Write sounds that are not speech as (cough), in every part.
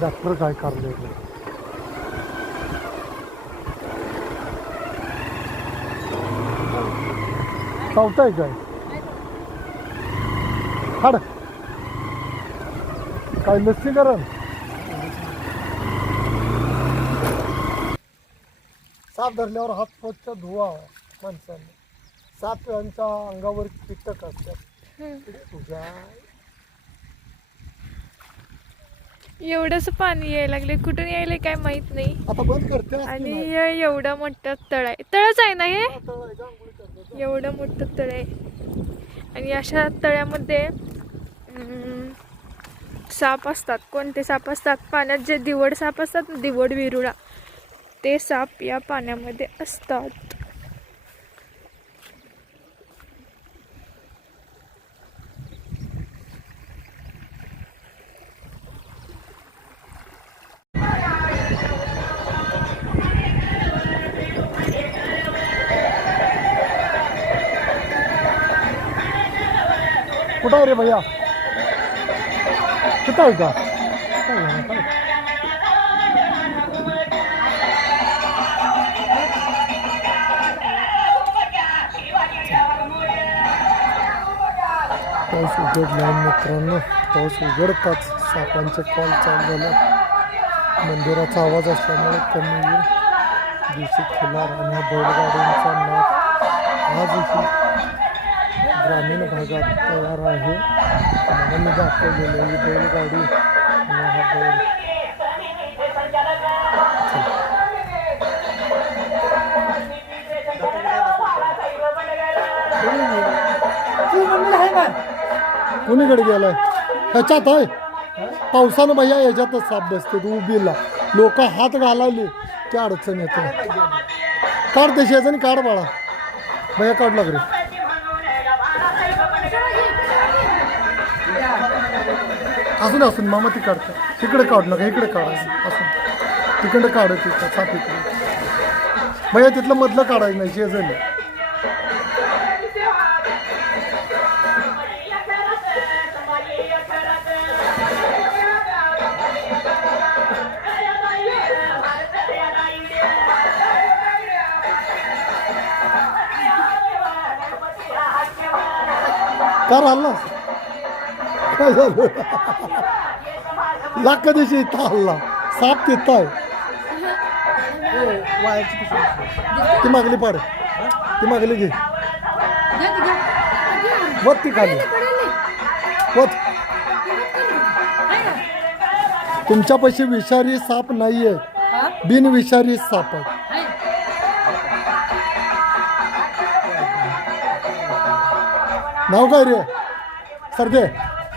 Doctor काय करले चावताय काय? हाड. काय लसीकरण साप धरल्यावर हात स्वच्छ धुवा माणसाने. साप यांच्या अंगावर कीटक असतात. तुझ्या एवढंच पाणी यायला लागले कुठून यायला काय माहीत नाही. आता बंद करते आणि एवढं मोठं तळ आहे. तळच आहे ना हे? एवढं मोठं तळ आहे. आणि अशा तळ्यामध्ये साप असतात. कोणते साप असतात? पाण्यात जे दिवड साप असतात ना दिवड विरुळा ते साप या पाण्यामध्ये असतात. कुठं आहे रे भैया? कुठं आहे का? काय पाऊस उघडला मित्रांनो. पाऊस उघडताच सापांचे कॉल चालू झाले. मंदिराचा आवाज असल्यामुळे कमी येईल. दिवशी खिलार आणि ह्या बैलगाड्यांचा नाद आजही ग्रामीण भागात तयार आहे. म्हणून मी दाखवलेली ही बैलगाडी आणि हा बैल. कुणीकडे गेलाय? ह्याच्यात आहे. पावसानं भैया ह्याच्यातच साप बसते तू उभीला लोक हात घालायले की अडचण येते. काढ ते शेजारी काढ बाळा. भैया काढ लाग असून असून मामा ती काढतं तिकडे काढू नका इकडे काढायचं असून तिकडे काढू तिथं सात इकडे. भैया तिथलं मधलं काढायचं नाही शेजारी का हल्ला काय (laughs) झालं लाख दिवशी इथं हल्ला. साप तिथं आहे. ती मागली पाड. ती मागली घे. वत ती खाली. वत. तुमच्यापाशी विषारी साप नाहीये. बिनविषारी साप आहे. नाव काय रे? सरदे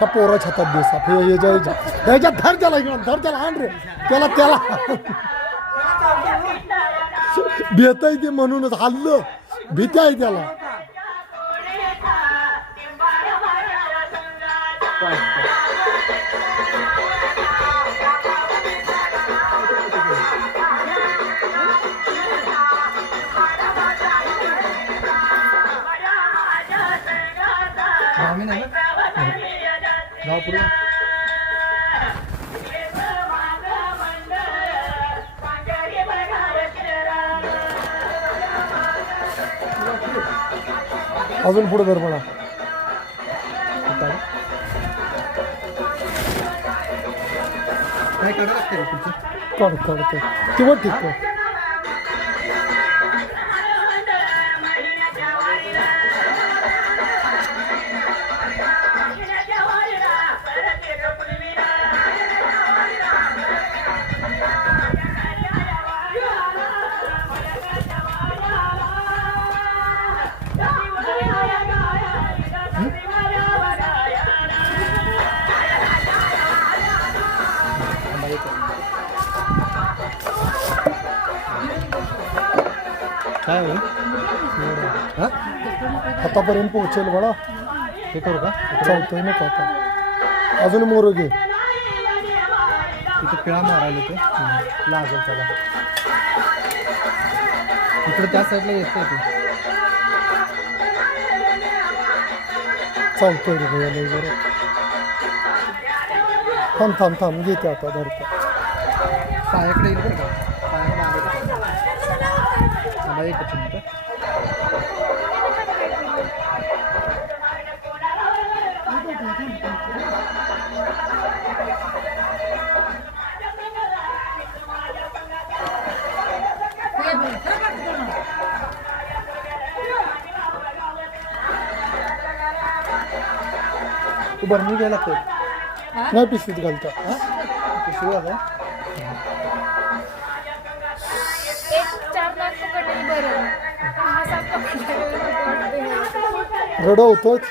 त्या पोराच्या हातात छातात दे साप हे हे जे- जे- धर त्याला इकडं धर त्याला आण रे. त्याला त्याला भेट आहे ते म्हणूनच हल्लं. भीती आहे त्याला. गाव पुढे. अजून पुढे धर मला. काय करावं लागते? काढ काढतो किंवा ठीक कर काय होईल हा? आतापर्यंत पोहोचेल बडा हे करू का? चालतोय ना का आता. अजून मोर घे. तिथे पिळा मारायला ते लागेल त्याला. इकडे त्या साईडला येतंय ते. चालतोय रे भैया लय बरं. थांब थांब थांब. घेते आता धरतो. पायाकडे येईल बरं का? मला एकच मिनिट तू बरणी घ्यायला लागते नाही पिशवीत घालता. पिशवी आला रड होतोच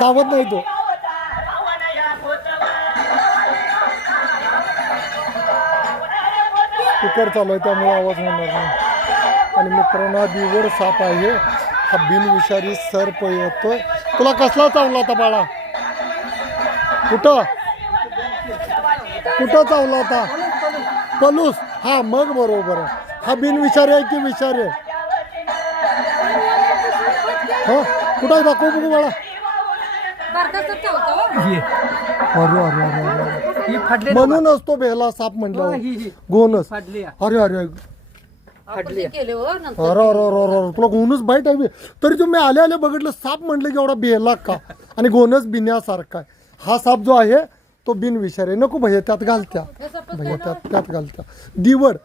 चावत नाही तो. कुकर चालू आहे त्यामुळे आवाज होणार नाही. आणि मित्रांनो बिवड साप आहे. हा बिनविषारी सर्प येतोय तुला कसला चावला होता बाळा? कुठं? कुठं चावला होता? पलूस हा मग बरोबर हा बिनविषारी आहे की विषारी आहे? हा? कुठं दाखव बघू बाळा. ये. अरे अरे अरे अरे. अरे. ही फाडली ना म्हणूनच तो बेहला साप. म्हटलं गोनस आहे. अरे. अरे अरे अरे अरे अरे तुला गोनच बाईट आहे बे. तरी तुम्ही आले आले बघितलं साप म्हटलं की एवढा बेला का? आणि गोनच बिन्यासारखा आहे. हा साप जो आहे तो बिनविषारी आहे. नको भैया त्यात घालत्या. भैया त्यात त्यात घालत्या. दिवड.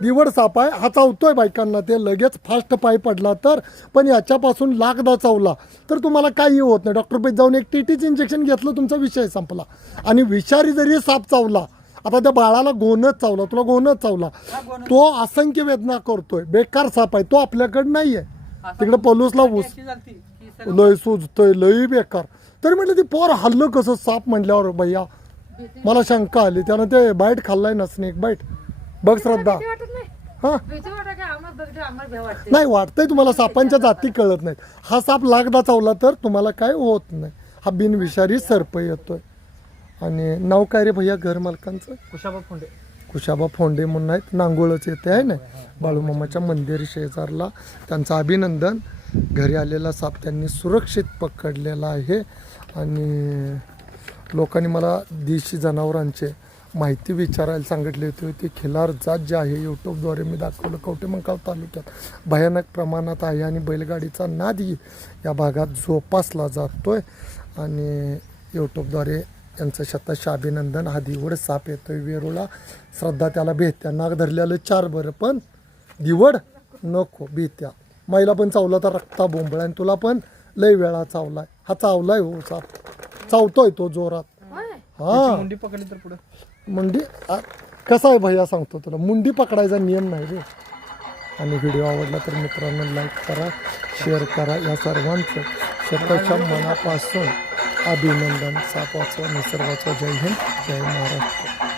दिवड साप आहे. हा चावतोय बायकांना. ते लगेच फास्ट पाय पडला तर पण याच्यापासून लाखदा चावला. तर तुम्हाला काही होत नाही. डॉक्टर पैसे जाऊन एक टीटीचं इंजेक्शन घेतलं तुमचा विषय संपला. आणि विषारी जरी साप चावला आता त्या बाळाला गोनच चावला तुला गोनच चावला. तो असंख्य वेदना करतोय. बेकार साप आहे. तो आपल्याकडे नाही आहे तिकडे पलूसला ऊस लय सुजतोय लय बेकार. तरी म्हटलं ती पोर हल्लं कसं साप म्हटल्यावर भैया? मला शंका आली. त्यानं ते बाईट खाल्लाय ना स्नेक बाईट. बघ श्रद्धा. नाही? हा? वाटतंय तुम्हाला सापांच्या जाती कळत नाहीत. हा साप लाखदा चावला तर तुम्हाला काय होत नाही. हा बिनविषारी सर्प येतोय. आणि नाव काय रे भैया घर मालकांचं? कुशाबा फोंडे. कुशाबा फोंडे म्हणून आहेत. नांगोळच येते आहे ना? बाळूमामाच्या मंदिर शेजारला. त्यांचं अभिनंदन. घरी आलेला साप त्यांनी सुरक्षित पकडलेला आहे. आणि लोकांनी मला देशी जनावरांचे माहिती विचारायला सांगितली होती. ती खिलार जात जी आहे यूट्यूबद्वारे मी दाखवलं. कवटेमंकाव तालुक्यात भयानक प्रमाणात आहे आणि बैलगाडीचा नादही या भागात जोपासला जातोय. आणि यूट्यूबद्वारे यांचं शतश अभिनंदन हा दिवड साप येतोय वेरूळा श्रद्धा त्याला भेटत्या नाग धरलेलं चार बरं पण दिवड नको भीत्या. महिला पण चावला तर रक्ता बोंबळा आणि तुला पण लय वेळा चावलाय. हा चावलाय हो साप. चावतोय तो जोरात. हा. मुंडी पकडली तर पुढे. मुंडी? आ, कसा आहे भैया सांगतो तुला. मुंडी पकडायचा नियम नाही रे. आणि व्हिडिओ आवडला तर मित्रांनो लाईक करा शेअर करा या सर्वांचं. स्वतःच्या मनापासून. अभिनंदन. सापाचं निसर्गाचं जय हिंद. जय महाराष्ट्र.